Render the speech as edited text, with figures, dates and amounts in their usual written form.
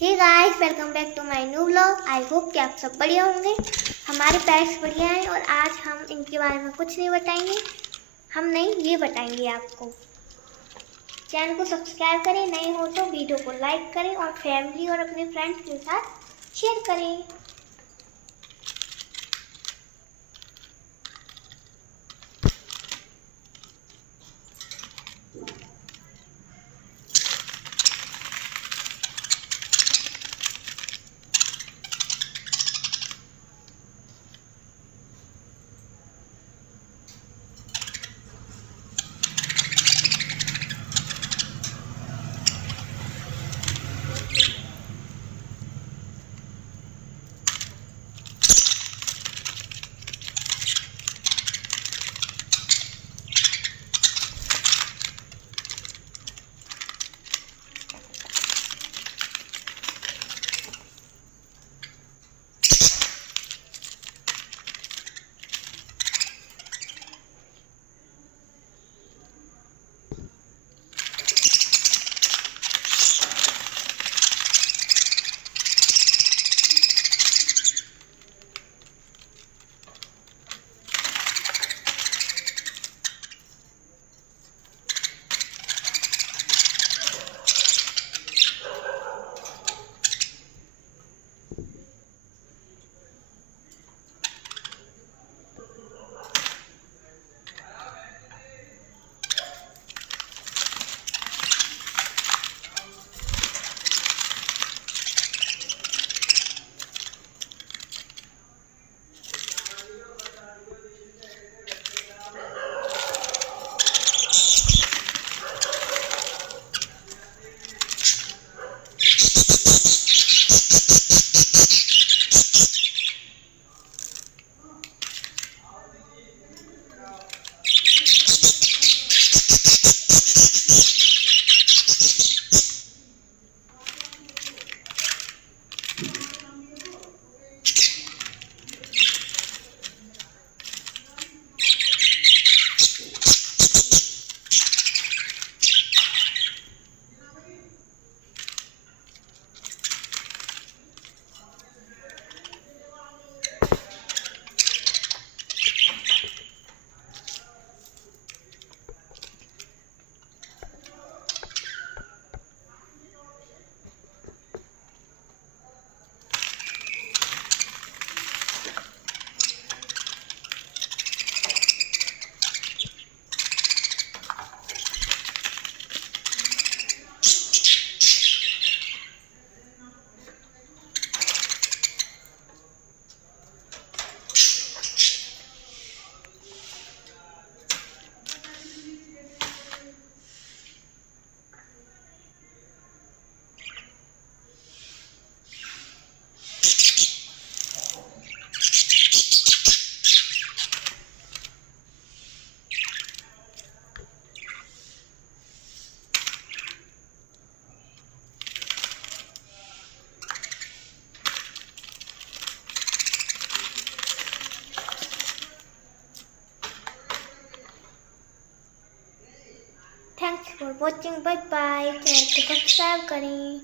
Hey guys, welcome back to my new vlog. I hope कि आप सब बढ़िया होंगे। हमारे पेट्स बढ़िया हैं और आज हम इनके बारे में कुछ नहीं बताएंगे। हम नहीं, ये बताएंगे आपको। चैनल को सब्सक्राइब करें, नए हो तो वीडियो को लाइक करें और फैमिली और अपने फ्रेंड्स के साथ शेयर करें। Thanks for watching, bye bye. Channel को सब्सक्राइब करें।